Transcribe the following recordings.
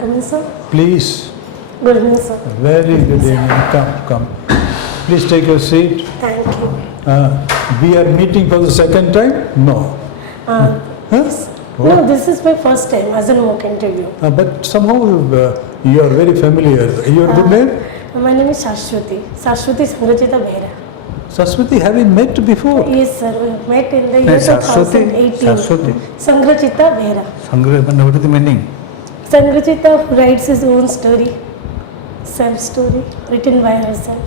Come in, sir. Please. Good evening, sir. Very good evening. Come. Please take your seat. Thank you. We are meeting for the second time? No. Yes. No, this is my first time as a mock interview. But somehow you are very familiar. Your good name? My name is SASWATI. SASWATI SANGRACHITA BEHERA. SASWATI, have we met before? Yes, sir. We met in the year 2018. SASWATI. SANGRACHITA BEHERA. Sangrachita, what is the meaning? SANGRACHITA writes his own story, self-story, written by herself.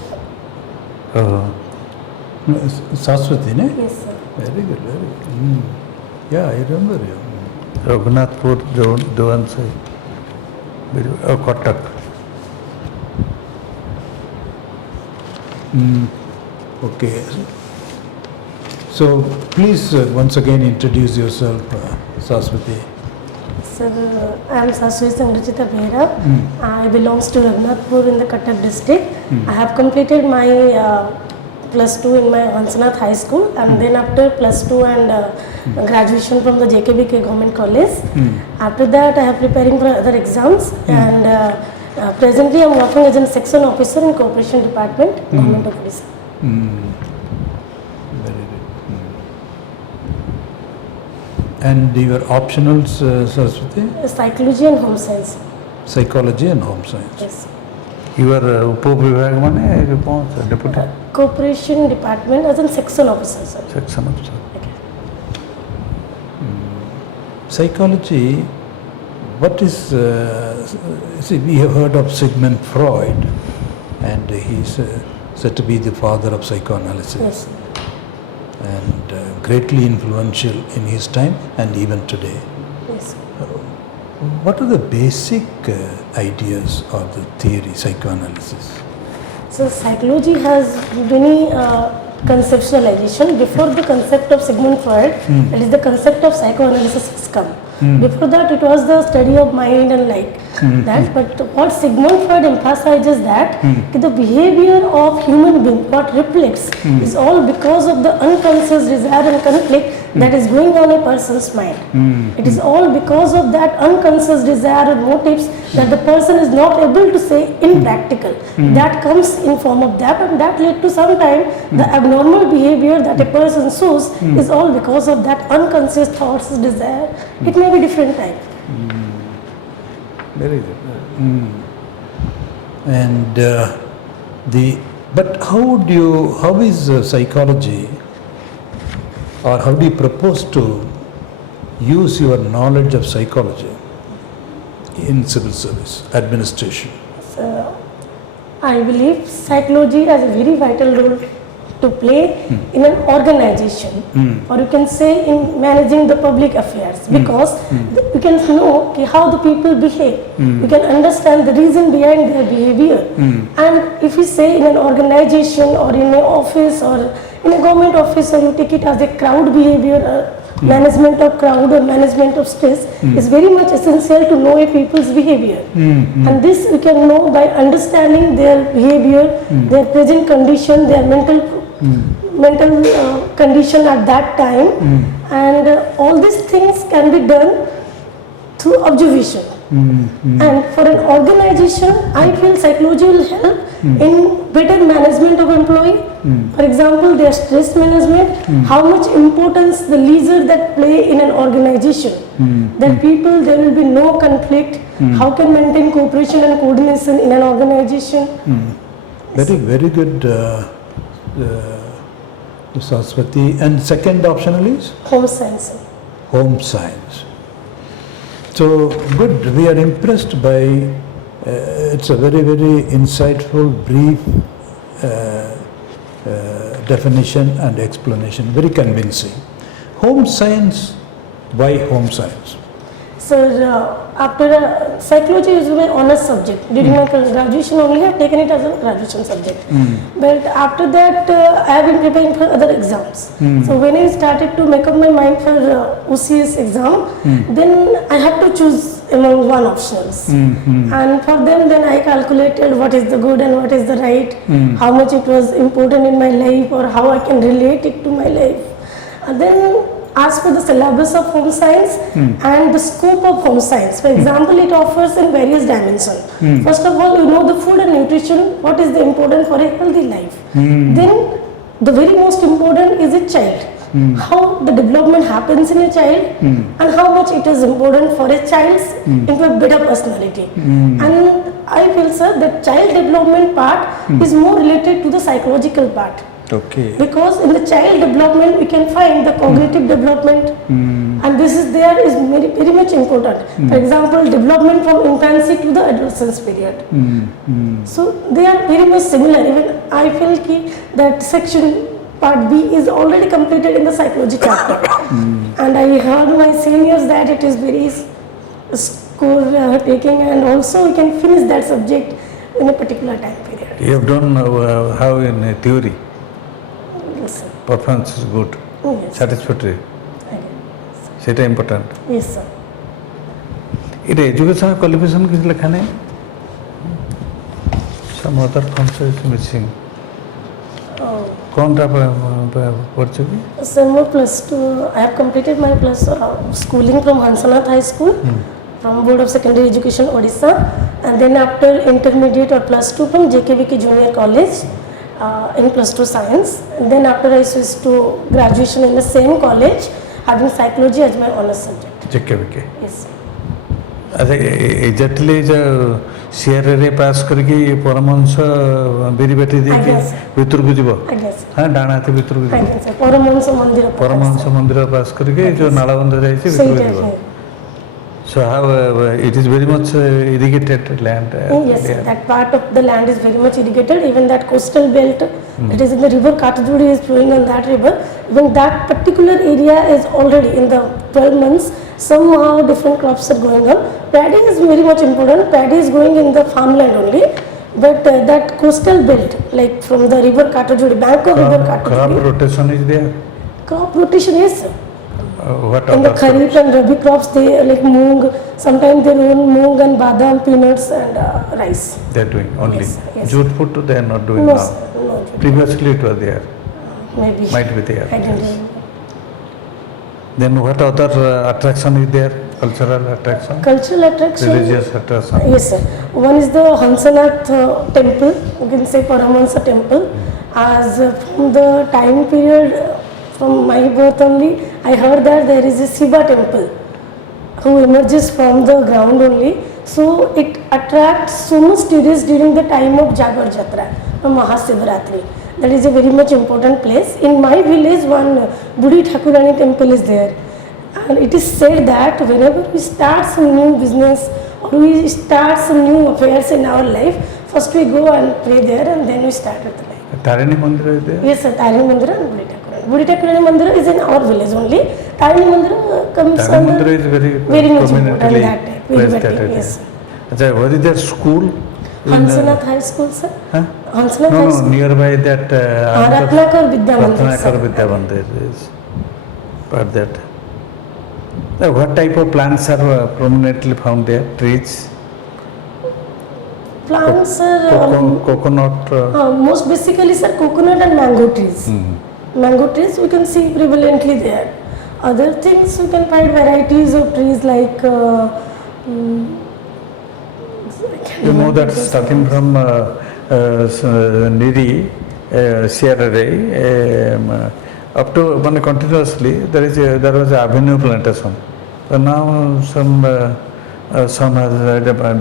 SASWATI, ne? Yes, sir. Very good, very good. Yeah, I remember you. Raghunathpur, Dewan Sai. Kotak. Okay. So, please once again introduce yourself, SASWATI. Sir, I am SASWATI SANGRACHITA BEHERA. I belongs to Raghunathpur in the Cuttack district. I have completed my plus 2 in my Hansanath High School, and then after plus 2 and graduation from the JKBK Government College. After that, I am preparing for other exams, and presently I am working as a section officer in Corporation Department, Government of Odisha. Very good. And your optionals, Saraswati? Psychology and home science. Psychology and home science. Yes. You are Upavibhag mane response deputy Corporation Department as a section officer, sir. section officer. Okay. Psychology, what is, see, we have heard of Sigmund Freud, and he's said to be the father of psychoanalysis. Yes. And greatly influential in his time and even today. Yes. What are the basic ideas of the theory, psychoanalysis? So psychology has many conceptualization. Before the concept of Sigmund Freud, that is the concept of psychoanalysis has come. Before that, it was the study of mind and like that. But what Sigmund Freud emphasizes that the behavior of human being, what reflects, is all because of the unconscious desire and conflict that is going on a person's mind. It is all because of that unconscious desire and motives that the person is not able to say in practical. That comes in form of that, and that led to sometime the abnormal behavior that a person shows is all because of that unconscious thoughts, desire. It may be different type. Very good. And but how is psychology, or how do you propose to use your knowledge of psychology in civil service, administration? So, I believe psychology has a very vital role to play in an organization, or you can say in managing the public affairs, because you can know how the people behave, you can understand the reason behind their behavior, and if you say in an organization or in an office or in a government office, or you take it as a crowd behavior, management of crowd or management of stress is very much essential to know a people's behavior. And this we can know by understanding their behavior, their present condition, their mental condition at that time, and all these things can be done through observation. And for an organization, I feel psychology will help in better management of employee. For example, their stress management, how much importance the leisure that play in an organization. That people, there will be no conflict, how can maintain cooperation and coordination in an organization. Very good, Saraswati. And second optional is? Home science. Home science. So good, we are impressed by, it's a very insightful, brief definition and explanation, very convincing. Home science, why home science? So after psychology is my honors subject. During my graduation only I have taken it as a graduation subject. But after that I have been preparing for other exams. So when I started to make up my mind for OCS exam, then I have to choose among one options. And for them then I calculated what is the good and what is the right, how much it was important in my life or how I can relate it to my life. And then as per the syllabus of home science and the scope of home science. For example, it offers in various dimensions. First of all, you know the food and nutrition, what is the important for a healthy life. Then the very most important is a child. How the development happens in a child and how much it is important for a child's into a better personality. And I feel, sir, that child development part is more related to the psychological part. Okay. Because in the child development we can find the cognitive development and this is very, very much important. For example, development from infancy to the adolescence period. So they are very much similar. Even I feel that section part B is already completed in the psychology chapter. And I heard my seniors that it is very score taking and also we can finish that subject in a particular time period. You have done how in theory? Yes, sir. Performance is good, Yes. satisfactory. That is important. Yes, sir. In educational qualification किसी लिखा नहीं? Some other concept is missing. कौन टा पढ़ चुकी? So my +2, I have completed my schooling from Hansanath High School, from Board of Secondary Education, Odisha, and then after intermediate or +2 from JKVK Junior College in +2 Science, and then after I switched to graduation in the same college, having psychology as my honors subject. JKVK. Yes. अच्छा exactly जो CRA पास करके परमहंस बिरी बेटी दे के आज्ञा sir. भीतर को जीव Aଜ୍ଞା sir. हाँ डाणा हाथी भीतर को जीव Aଜ୍ଞା sir. परमहंस मंदिर परमहंस मंदिर पास करके जो नालाबंध जाए भीतर को ସେଇଟା जीव ହିଁ. So how it is very much irrigated land Yes, sir. That part of the land is very much irrigated. Even that coastal belt, it is in the river Kataduri is flowing on that river. Even that particular area is already in the 12 months. Somehow different crops are going on. Paddy is very much important. Paddy is going in the farmland only. But that coastal belt, like from the river Kataduri, bank of river crop Kataduri, rotation is there crop rotation, yes, sir. what In the other Kharif and Rabi crops, they like moong, sometimes they own moong and badam, peanuts and rice. they are doing only Yes, yes. jute food they are not doing No, now sir, no. previously it was there Maybe. might be there I don't know. then what other attraction is there cultural attraction Cultural attraction. religious attraction Yes, sir. One is the Hansanath temple, you can say Paramahansa temple. As from the time period, from my birth only, I heard that there is a Shiva temple who emerges from the ground only. So it attracts so much tourists during the time of Jagar Jatra, Mahasivaratri. That is a very much important place. In my village, one Budi Thakurani temple is there. And it is said that whenever we start some new business or we start some new affairs in our life, first we go and pray there and then we start with the life. Tarini Mandir is there Yes, sir. Tarini Mandira and Budi Thakurani. Budi Thakurani Mandira is in our village only. Tarini Mandira comes Tarini under Mandir is very much prominently important that time. placed Very that much, area. yes, sir. Achha, what is their school Hansanath High School, sir. huh? Hansanath no High no School. nearby that Ratnakar Vidya Mandir, Ratnakar sir. Vidya Mandir is but that what type of plants are prominently found there trees Plants are coconut most basically, sir, coconut and mango trees. Mango trees we can see prevalently there. Other things we can find varieties of trees like you know that starting from Niri, CRRA, up to continuously there was a avenue plantation. So now some has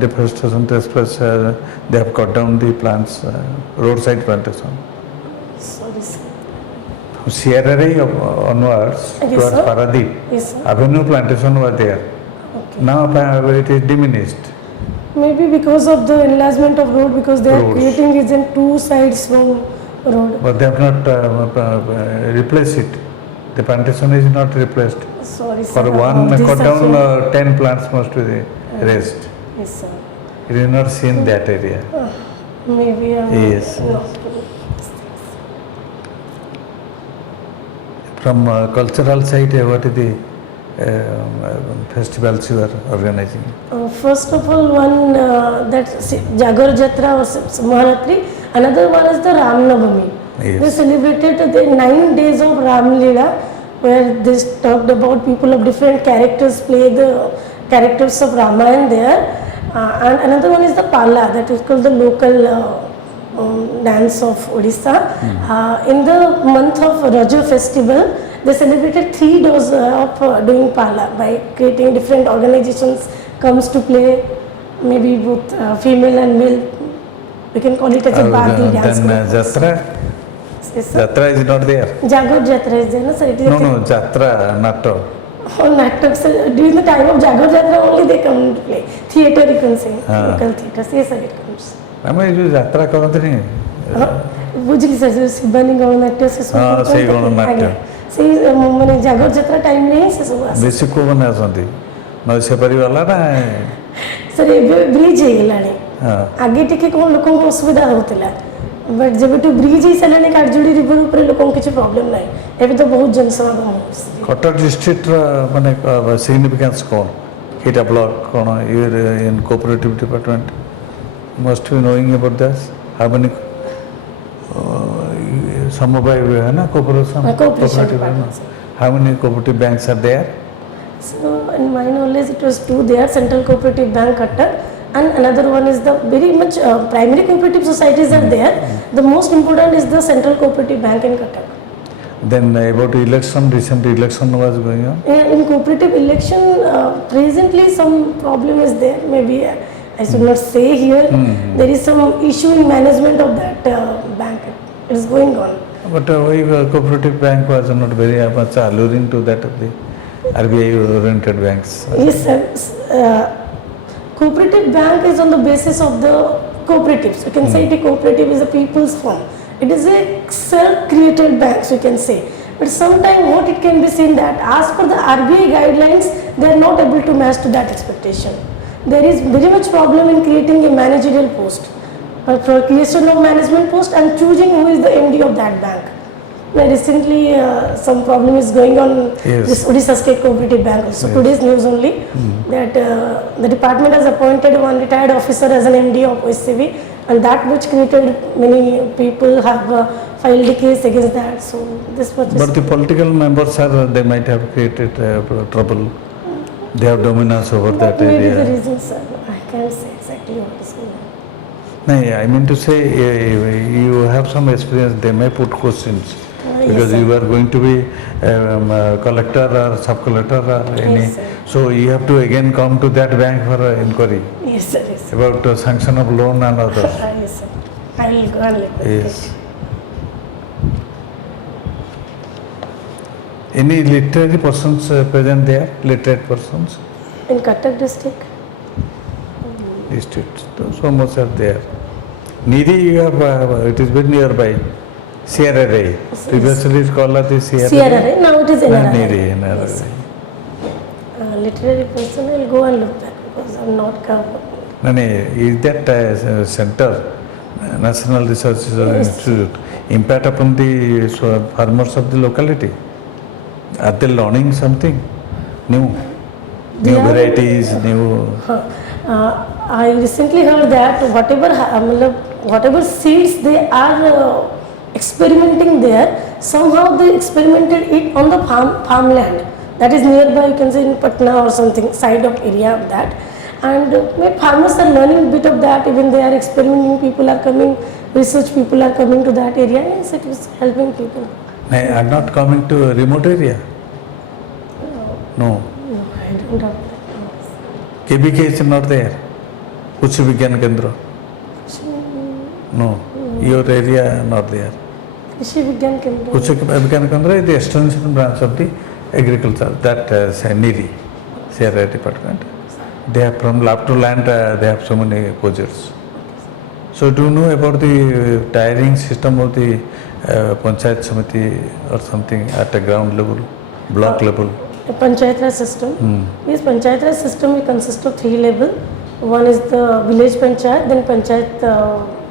deforestation takes place. They have cut down the plants, roadside plantation. sorry, sir. From CRRA onwards Yes, towards sir. Paradip, Yes, sir. avenue plantation were there. Okay. Now it is diminished. Maybe because of the enlargement of road, because they are Roads. creating is in two sides from road. But they have not replaced it. The plantation is not replaced. Sorry, sir. For one This cut I down, feel- 10 plants must be raised. Yes, sir. It is not seen that area. Maybe I'm Yes. not. From cultural side, what is the festivals you are organizing? First of all, one that Jagar Jatra or Maharatri. Another one is the Ram Navami. Yes. They celebrated the 9 days of Ram Leela where this talked about people of different characters play the characters of Ramayana there. And another one is the Pala, that is called the local dance of Odisha. In the month of Raja festival, they celebrated 3 days of doing Pala by creating different organizations comes to play, maybe both female and male. We can call it as a Bharati dance. Then Jatra? Yes, sir. Jatra is not there. Jagor Jatra is there, no, sir? It is No, Jatra, Natto. Oh, Natak, sir. During the time of Jagor Jatra only they come to play. Theatre, you can say. Local theatres. Yes, sir, it comes. ଆମେ ଏଇ ଯେଉଁ ଯାତ୍ରା କରନ୍ତିନି ବୁଝିଲି sir Shivani ଗଣନାଟ୍ୟ ସେ ସବୁ ହଁ, ସେଇ ଗଣନାଟ୍ୟ। ଆଜ୍ଞା ସେଇ ମାନେ ଜାଗର ଯାତ୍ରା ଟାଇମ୍ରେ ହିଁ ସେ ସବୁ ଆସେ ବେଶୀ କେଉଁମାନେ ଆସନ୍ତି ନଈ ସେପାରି ଗଲା ନା ସାର୍ ଏବେ ବ୍ରିଜ୍ ହେଇଗଲାଣି ହଁ ଆଗେ ଟିକେ କ'ଣ ଲୋକଙ୍କୁ ଅସୁବିଧା ହେଉଥିଲା ବଟ୍ ଯେବେଠୁ ବ୍ରିଜ୍ ହେଇସାରିଲାଣି କାଠଯୋଡ଼ି ରିଭର ଉପରେ ଲୋକଙ୍କୁ କିଛି ପ୍ରୋବ୍ଲେମ୍ ନାହିଁ ଏବେ ତ ବହୁତ ଜନସମାଗମ ହେଉଛି କଟକ ଡିଷ୍ଟ୍ରିକ୍ଟର ମାନେ ସିଗ୍ନିଫିକାନ୍ସ କ'ଣ କେଇଟା ବ୍ଲକ୍ କ'ଣ your in cooperative department must be knowing about this. How many Samabhay है ना cooperative department. How many cooperative banks are there? So in my knowledge it was 2 there, Central Cooperative Bank Cuttack, and another one is the very much primary cooperative societies are there. The most important is the Central Cooperative Bank in Cuttack. Then about election, recent election was going on. In cooperative election, presently some problem is there. Maybe I should not say here. There is some issue in management of that bank. It is going on. But why cooperative bank was not very much alluring to that of the RBI-oriented banks? Yes, sir. Cooperative bank is on the basis of the cooperatives. You can say it a cooperative is a people's firm. It is a self-created bank, so you can say. But sometimes what it can be seen that as per the RBI guidelines, they are not able to match to that expectation. There is very much problem in creating a managerial post. For creation of management post and choosing who is the MD of that bank. Now recently some problem is going on this Odisha State Cooperative Bank also. Today's news only that the department has appointed one retired officer as an MD of OSCV, and that which created many people have filed a case against that. So this was. But the political members are they might have created trouble. They have dominance over that maybe area. the reason, sir. I can't say exactly what is going on. No, I mean to say you have some experience. They may put questions because you are going to be collector or sub-collector or any. Sir. So you have to again come to that bank for inquiry Yes, sir. Yes, sir. about sanction of loan and others. Yes, sir. I will go and look. Yes. Any literary persons present there? Literate persons? In Cuttack district. District. So much are there. Niri, you have, it is very nearby. CRRA. Previously it is called as the CRRA. Now it is NRI. Niri, NRI. Yes, literary person, I will go and look back because I am not covered. No, is that center, National Research Institute, impact upon the farmers of the locality? Are they learning something new? New varieties, new... I recently heard that whatever seeds they are experimenting there, somehow they experimented it on the farmland. That is nearby, you can say in Patna or something, side of area of that. And farmers are learning a bit of that, even they are experimenting, people are coming, research people are coming to that area. Yes, it is helping people. They are not coming to a remote area? No. No, I don't have that. KBK is not there? Kuchi Vigyan Kendra? No. Your area not there? Krishi Vigyan Kendra. Kuchi Vigyan Kendra is the extension branch of the agriculture, that Niri, CRA department. They have from lab to land, they have so many projects. So do you know about the tiering system of the Panchayat Samiti or something at a ground level, block level? A Panchayat Raj system. This Panchayat Raj system consists of 3 levels. One is the village Panchayat, then Panchayat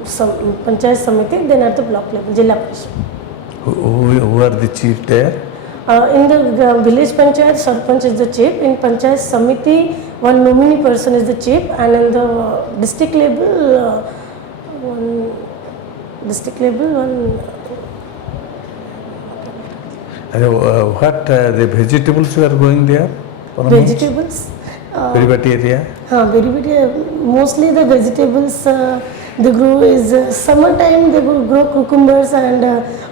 Samiti, then at the block level, Jilla Parishad. Who are the chief there? In the village Panchayat, Sarpanch is the chief. In Panchayat Samiti, one nominee person is the chief, and in the district level, one. What the vegetables you are going there? Paramahansa? Vegetables. Peribati area? Mostly the vegetables they grow is summertime they grow cucumbers and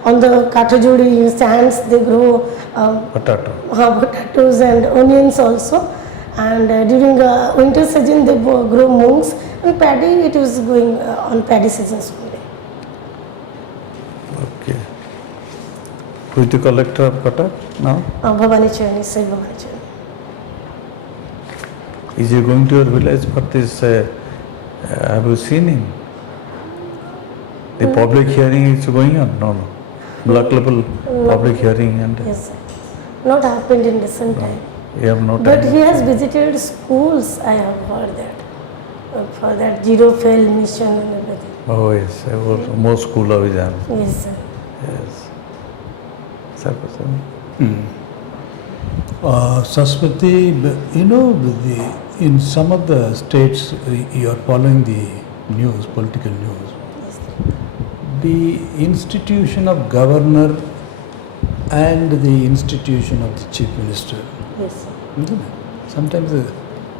on the Katajodi sands they grow Potato. potatoes and onions also, and during winter season they grow mungs, and paddy it was going on paddy seasons only. Okay. Who is the collector of Cuttack now? Bhavani Chayani, Sri Bhavani Chayani. Is he going to your village for this? Have you seen him? The public hearing is going on? No. Block level public hearing and Yes, sir. Not happened in recent time. you have no But time. he has visited schools, I have heard that, for that zero fail mission and everything. Oh yes, most school Abhijan. Yes, sir. Yes. Sir, Saraswati, you know, in some of the states, you are following the news, political news. Yes, sir. The institution of governor and the institution of the chief minister, Yes, sir. isn't it? Sometimes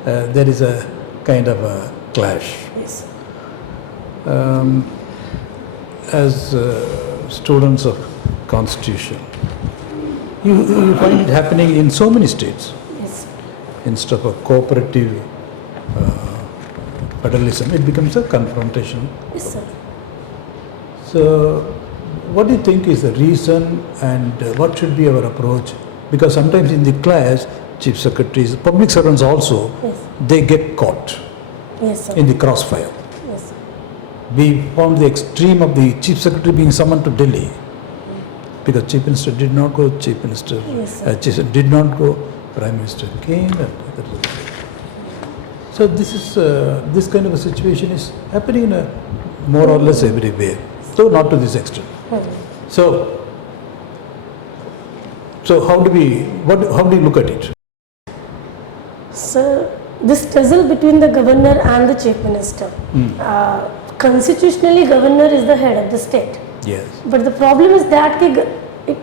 there is a kind of a clash. Yes, sir. As students of constitution, you find it happening in so many states. Yes, sir. Instead of a cooperative federalism, it becomes a confrontation. Yes, sir. So, what do you think is the reason and what should be our approach? Because sometimes in the class, chief secretaries, public servants also, Yes. they get caught Yes, sir. in the crossfire. Yes, sir. We found the extreme of the chief secretary being summoned to Delhi because chief minister did not go, chief minister Yes, did not go, prime minister came. So this is this kind of a situation is happening in a more or less everywhere, though not to this extent. So how do you look at it? So this tussle between the governor and the chief minister. Constitutionally, governor is the head of the state. Yes. But the problem is that it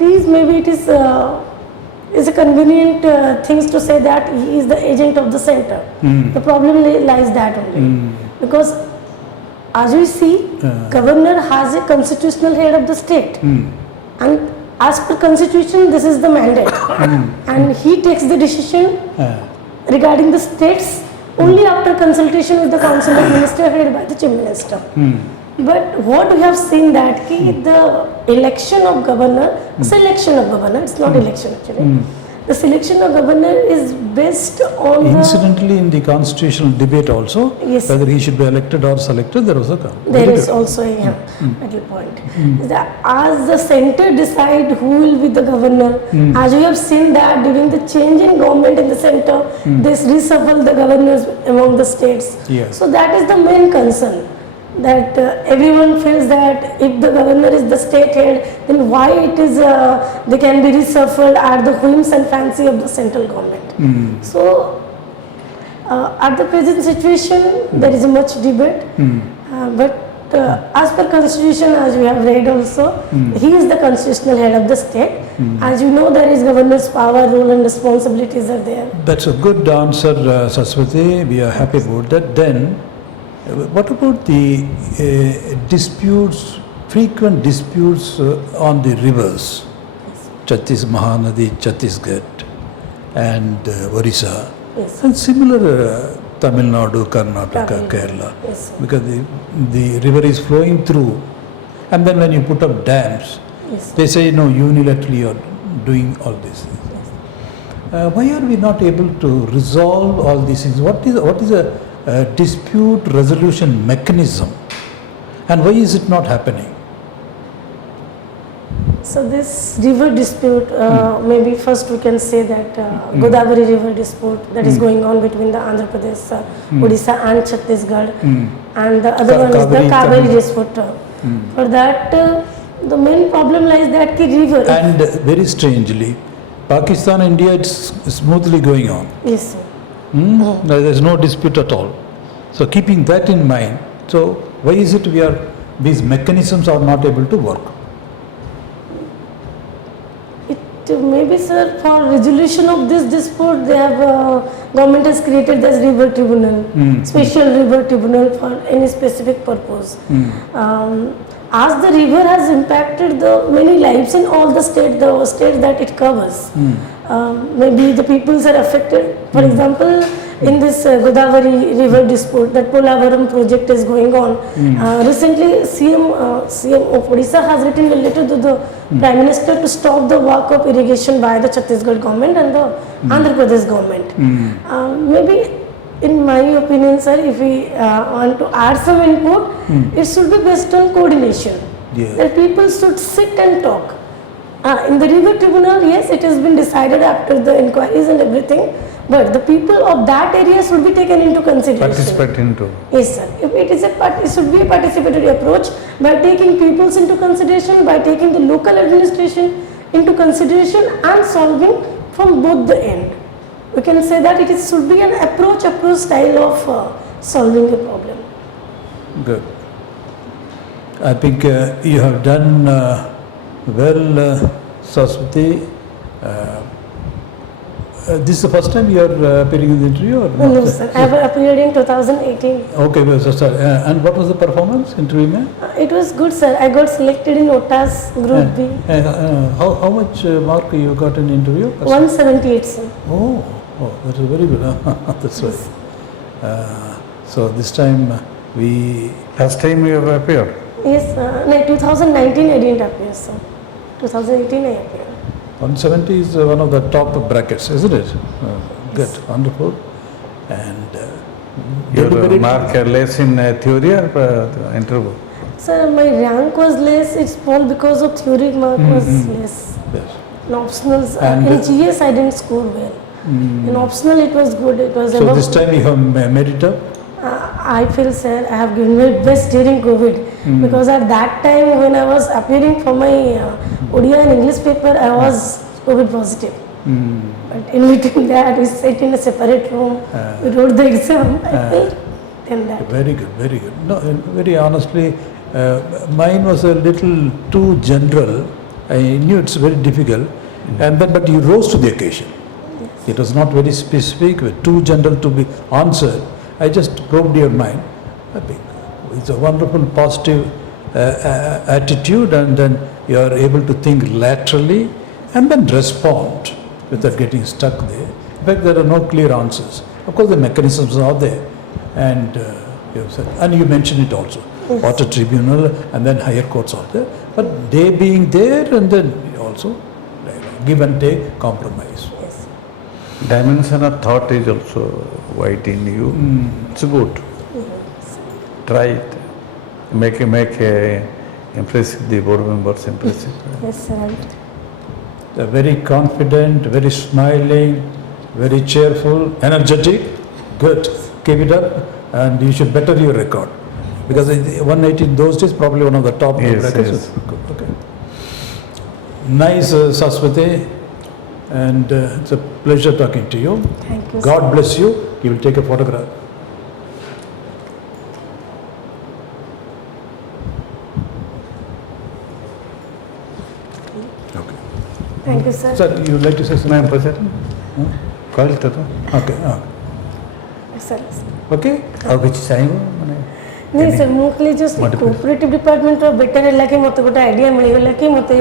is a convenient things to say that he is the agent of the center. The problem lies that only because as we see, governor has a constitutional head of the state, and as per constitution, this is the mandate, and he takes the decision regarding the states only after consultation with the council of ministers headed by the chief minister. But what we have seen that the election of governor, selection of governor, it's not election actually. The selection of governor is based on Incidentally, in the constitutional debate also, Yes. whether he should be elected or selected, there was a there is also a middle point. That as the center decide who will be the governor, as we have seen that during the change in government in the center, they reshuffle the governors among the states. Yes. So that is the main concern. That everyone feels that if the governor is the state head, then why it is they can be reshuffled at the whims and fancy of the central government. So at the present situation, there is much debate, but as per constitution, as we have read also, he is the constitutional head of the state. As you know, there is governor's power, role and responsibilities are there. That's a good answer, Saraswati. We are happy about that. Then, what about the disputes, frequent disputes on the rivers? Mahanadi, Chhattisgarh and Odisha, Yes. and similar Tamil Nadu, Karnataka, Kerala, Yes. because the river is flowing through, and then when you put up dams, Yes. they say no, unilaterally you are doing all these things. Why are we not able to resolve all these things? What is a dispute resolution mechanism, and why is it not happening? So this river dispute, maybe first we can say that Godavari river dispute that is going on between the Andhra Pradesh, Odisha and Chhattisgarh, and the other one is the Kaveri, Kaveri Tamil. dispute. For that, the main problem lies that the river. And very strangely, Pakistan, India, it's smoothly going on. Yes, sir. There is no dispute at all. So keeping that in mind, so why is it these mechanisms are not able to work? It maybe, sir, for resolution of this dispute, they have government has created this river tribunal, special river tribunal for any specific purpose. As the river has impacted the many lives in all the state that it covers, maybe the peoples are affected. For example, in this Godavari river dispute, that Polavaram project is going on. Recently, CM of Odisha has written a letter to the Prime Minister to stop the work of irrigation by the Chhattisgarh government and the Andhra Pradesh government. Maybe, in my opinion, sir, if we want to add some input, it should be based on coordination. Yeah. That people should sit and talk. In the river tribunal, yes, it has been decided after the inquiries and everything, but the people of that area should be taken into consideration. Participate into. Yes, sir. If it is it should be a participatory approach by taking peoples into consideration, by taking the local administration into consideration and solving from both the end. We can say that it should be an approach style of solving a problem. Good. I think you have done well, Saraswati. This is the first time you are appearing in the interview, or not? No, sir. I have appeared in 2018. Okay, well, so, sir, and what was the performance interview? Mein? It was good, sir. I got selected in OAS Group B. How much mark you got in interview? 178, sir. Oh, that is very good. That's right. So this time we. Last time you have appeared? Yes, no, 2019 I didn't appear, sir. 2018 I appeared. 170 is one of the top brackets, isn't it? Good, wonderful. And Your mark less in theory or interview? Sir, my rank was less. It's all because of theory mark was less. yes. In optionals, And in GS I didn't score well. In optional it was good. It was So above. this time you have made it up? I feel, sir, I have given my best during COVID because at that time when I was appearing for my Odia and English paper, I was COVID positive. But in between that, we sat in a separate room, we wrote the exam. I failed in that. Very good, very good. No, very honestly, mine was a little too general. I knew it's very difficult, and then but you rose to the occasion. Yes. It was not very specific, too general to be answered. I just probed your mind. I think it's a wonderful positive attitude, and then you are able to think laterally and then respond without getting stuck there. In fact, there are no clear answers. Of course, the mechanisms are there, and you have said, and you mentioned it also. Yes. Water tribunal and then higher courts are there, but they being there and then also give and take, compromise. Yes. Dimension of thought is also white in you. It's good. Try it. Make impressive the board members impressive. Yes, sir. Right. They're very confident, very smiling, very cheerful, energetic. Good. Keep it up, and you should better your record. Because 180 in those days, probably one of the top brackets. Yes. Good. Okay. Nice, Saraswati, and it's a pleasure talking to you. Thank you, God bless you. You will take a photograph. Okay. Thank you, sir. Sir, you would like to say something? I'm president. Call it. Okay. Yes, sir. Okay. ଆଉ କିଛି ଚାହିଁବ ମାନେ नहीं sir ମୁଁ ଖାଲି just cooperative department रो better है कि मते गोटे आइडिया मिल गला कि मते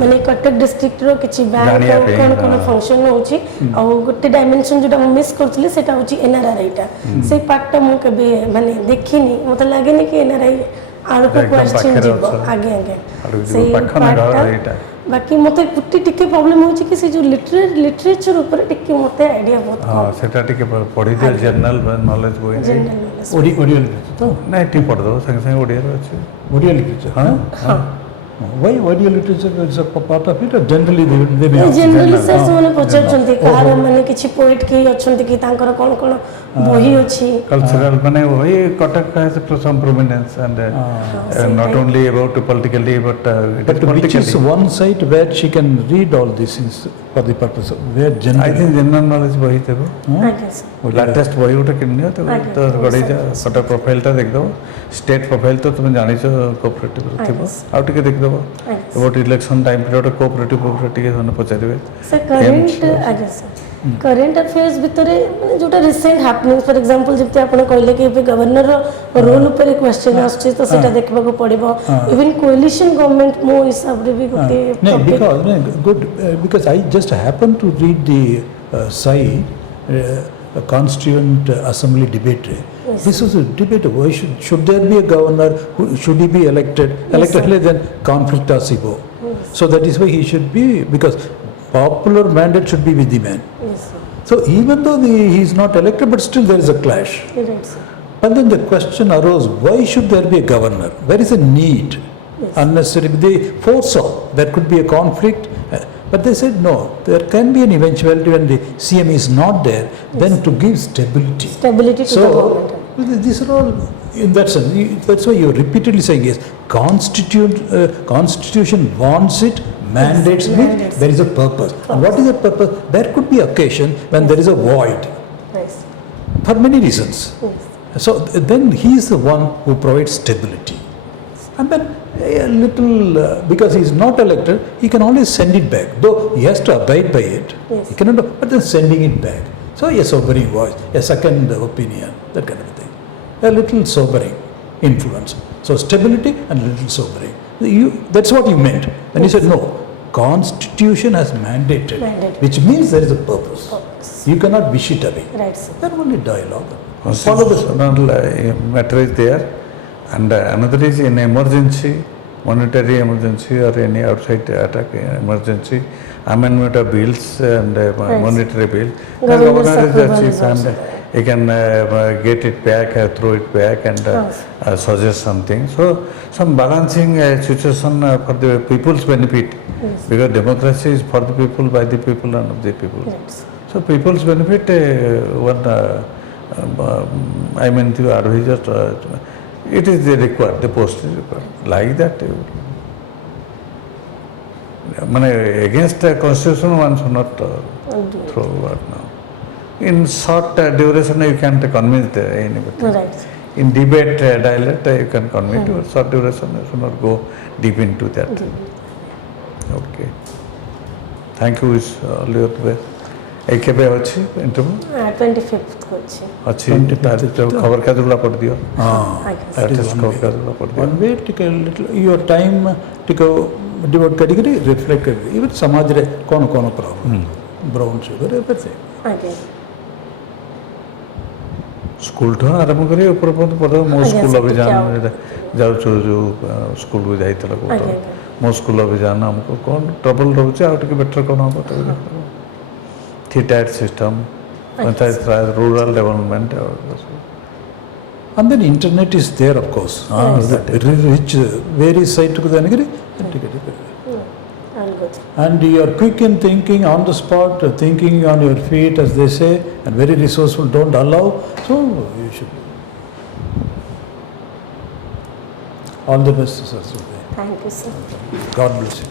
माने कटक डिस्ट्रिक्ट रो किछि बैंक कोन कोन फंक्शन होउची आ गोटे डायमेंशन जोटा मिस करथले सेटा होउची एनआरआई टा से पार्ट टा मु केबे माने देखिनी मते लागेनी कि एनआरआई आरो को क्वेश्चन जीव आगे आगे से पार्ट टा बाकी मते कुट्टी टिके प्रॉब्लम होउची कि से जो लिटरेचर ऊपर टिके मते आइडिया बहुत हां सेटा टिके पढी दियो जर्नल नॉलेज बोई जनरल नॉलेज ओडियो लिटरेचर तो नहीं टी पढ़ दो संगे संगे ओडिया रो अछि ओडियो लिटरेचर हाँ why audio literature is a part of it or generally they may ask generally sir से माने पचारचंती कार माने किछि पोएट की अछंती कि तांकर कोन कोन बही अछि कल्चरल माने वही Cuttack has some prominence and not only about politically but which is one site where she can read all these things for the purpose of where generally I think general knowledge बही थेबो आगे sir latest बही उठे किन्ने तो गडै जा Cuttack profile ता देख दो स्टेट प्रोफाइल तो तुम जानि छ कोऑपरेटिव थेबो आ टिके देख दो ହେବ about election time period cooperative ଟିକେ ସେମାନେ ପଚାରିବେ सर करंट आगे सर करंट अफेयर्स भितरे माने जोटा रिसेंट हैपनिंग फॉर एग्जांपल जब आपण कहले कि एबे गवर्नर रोल ऊपर क्वेश्चन आछे तो सेटा देखबा को पड़िबो इवन कोलिशन गवर्नमेंट मो हिसाब रे भी गोटे No, because I just happened to read the constituent assembly debate. Yes. This was a debate. Why should there be a governor? Should he be elected? Elected, then conflict asibo. Yes. So that is why he should be, because popular mandate should be with the man. yes sir So even though he is not elected, but still there is a clash. right sir And then the question arose, why should there be a governor? Where is a need? Yes. Unnecessary. They foresaw there could be a conflict, but they said no, there can be an eventuality when the CM is not there, then to give stability. stability to the government So, these are all, in that sense, that's why you're repeatedly saying yes, Constitution wants it, mandates it, mandates. there is a purpose. And what is the purpose? There could be occasion when there is a void, yes for many reasons. yes So then he is the one who provides stability. And then a little, because he is not elected, he can always send it back. Though he has to abide by it, Yes. he cannot, but then sending it back. So a sobering voice, a second opinion, that kind of thing. A little sobering influence. So stability and a little sobering. That's what you meant. And he said, no, Constitution has mandated, Mandated. which means there is a purpose. Purpose. You cannot wish it away. right sir Then only dialogue. follow the matter is there, and another is in emergency, monetary emergency or any outside attack emergency, amendment of bills and monetary bill. The Governor's governor is the approval chief is and also he can get it back, throw it back and suggest something. So some balancing situation for the people's benefit, Yes. because democracy is for the people, by the people and of the people. right sir So people's benefit, one, I mean the advisor, it is required, the post is required. Like that, against the constitution one should not throw word now. In short duration you can't convince anybody. right sir In debate, dialect, you can convince, but short duration you should not go deep into that. Okay. Thank you, is all your best. एक केबे अछि interview 25th को अछि अछि खबर का जुड़ा पड़ दियो आगे That is Artist one खबर way. का जुड़ा पड़ दियो One way, take a little, your time, take a devote category, reflect it. Even समाज रे कौन problem, brown sugar, everything. आगे स्कूल ठो आरंभ करी ऊपर पद पद मो आगे स्कूल से अभियान क्या जाऊ जो स्कूल को जाइतला को आगे मो स्कूल अभियान हमको कौन ट्रबल रहउचे आ टिके बेटर कोन हो तो थीटाइट system panchayat raj rural development And then internet is there, of course. Yes. Rich, various site to the I'll go to and you are quick in thinking on the spot, thinking on your feet, as they say, and very resourceful. Don't allow. So you should. All the best, Saraswati. thank you sir God bless you.